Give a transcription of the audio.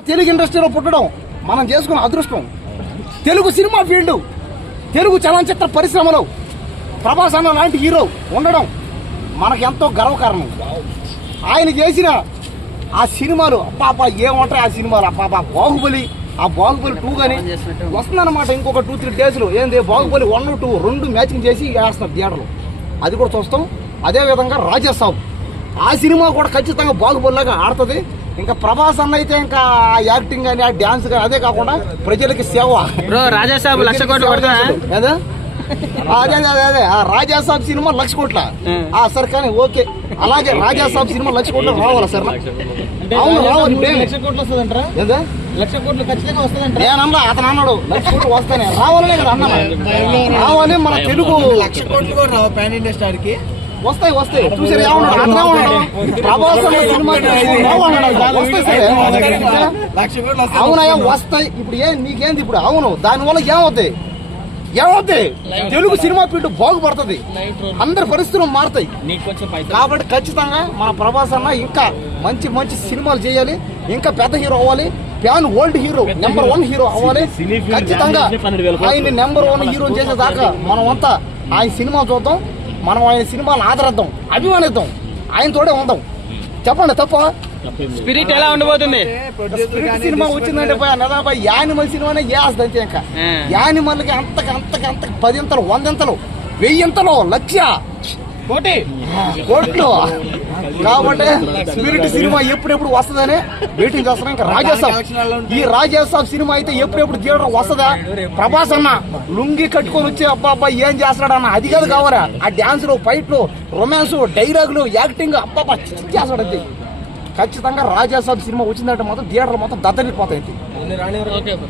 తెలుగు ఇండస్ట్రీలో పుట్టడం మనం చేసుకున్న అదృష్టం. తెలుగు సినిమా ఫీల్డ్ తెలుగు చలనచిత్ర పరిశ్రమలో ప్రభాస్ అన్న లాంటి హీరో ఉండడం మనకు ఎంతో గర్వకారణం. ఆయన చేసిన ఆ సినిమాలు అప్పాపా ఏముంటాయి ఆ సినిమాలు? అప్పాపా బాహుబలి ఆ బాహుబలి టూ కానీ వస్తుందన్నమాట ఇంకొక టూ త్రీ డేస్లో ఏంది బాహుబలి వన్ టూ రెండు మ్యాచింగ్ చేసి వేస్తున్నారు థియేటర్లో అది కూడా చూస్తాం. అదేవిధంగా విధంగా రాజాసాబ్ ఆ సినిమా కూడా ఖచ్చితంగా బాహుబలిలాగా ఆడుతుంది. ఇంకా ప్రభాస్ అన్న అయితే ఇంకా ఆ యాక్టింగ్ కానీ ఆ డ్యాన్స్ కానీ అదే కాకుండా ప్రజలకి సేవ. బ్రో రాజాసాబ్ లక్ష కోట్లు? అదే అదే అదే అదే. ఆ రాజాసాబ్ సినిమా లక్ష కోట్ల. ఆ. సరే కానీ ఓకే. అలాగే రాజాసాబ్ సినిమా లక్ష కోట్లు రావాలా సార్? అవును రావాలి? లక్ష కోట్లు వస్తుందంటారా? లక్ష కోట్లు ఖచ్చితంగా నేనన్నా అతను అన్నాడు. లక్ష కోట్లు వస్తానే. రావాలనే కదా అన్నా రావాలి మన తెలుగు లక్ష కోట్లు కూడా రావు పాన్ ఇండియా స్టార్కి వస్తాయి వస్తాయి. చూసారు ఏమన్నాడు? అతను ప్రభాస్ సినిమా వస్తాయి సరే. అవునయ్యా వస్తాయి. ఇప్పుడు ఏం నీకేంది ఇప్పుడు? అవును. దానివల్ల ఏమవుతాయి? ఏమవుతాయి? తెలుగు సినిమా పీటు బాగుపడుతుంది. అందరి పరిస్థితులు మారుతాయి. కాబట్టి ఖచ్చితంగా మన ప్రభాస్ అన్న ఇంకా మంచి మంచి సినిమాలు చేయాలి. ఇంకా పెద్ద హీరో అవ్వాలి. Pan world hero number one hero అవ్వాలి. ఖచ్చితంగా ఆయన నెంబర్ వన్ హీరో చేసేదాకా మనం అంతా ఆయన సినిమా చూద్దాం. మనం ఆయన సినిమాలను ఆదరిద్దాం అభిమానిద్దాం ఆయనతోడే ఉందాం. చెప్పండి తప్ప? స్పిరిట్ ఎలా ఉండబోతుంది? స్పిరిట్ సినిమా వచ్చిందంటే పోయి అన్నదా పోయి యానిమల్ సినిమానే చేస్తుంది అంతే ఇంకా. యానిమల్కి అంతకు అంతకు అంతకు పదింతలు వందంతలు వెయ్యింతలు లక్ష కోటి కోట్లు. కాబట్టి స్పిరిట్ సినిమా ఎప్పుడెప్పుడు వస్తుందని వెయిటింగ్ చేస్తున్నాం. ఇంకా రాజాసాబ్ ఈ రాజాసాబ్ సినిమా అయితే ఎప్పుడెప్పుడు థియేటర్ వస్తుందా? ప్రభాస్ అన్న లుంగి కట్టుకొని వచ్చి అబ్బా అబ్బా ఏం చేస్తాడు అన్న? అది కాదు కావరా ఆ డ్యాన్సులు ఫైట్లు రొమాన్స్ డైలాగులు యాక్టింగ్ అబ్బా చేస్తాడు అది ఖచ్చితంగా రాజాసాబ్ సినిమా వచ్చిందంటే మాత్రం థియేటర్ మొత్తం దద్దరిపోతాయి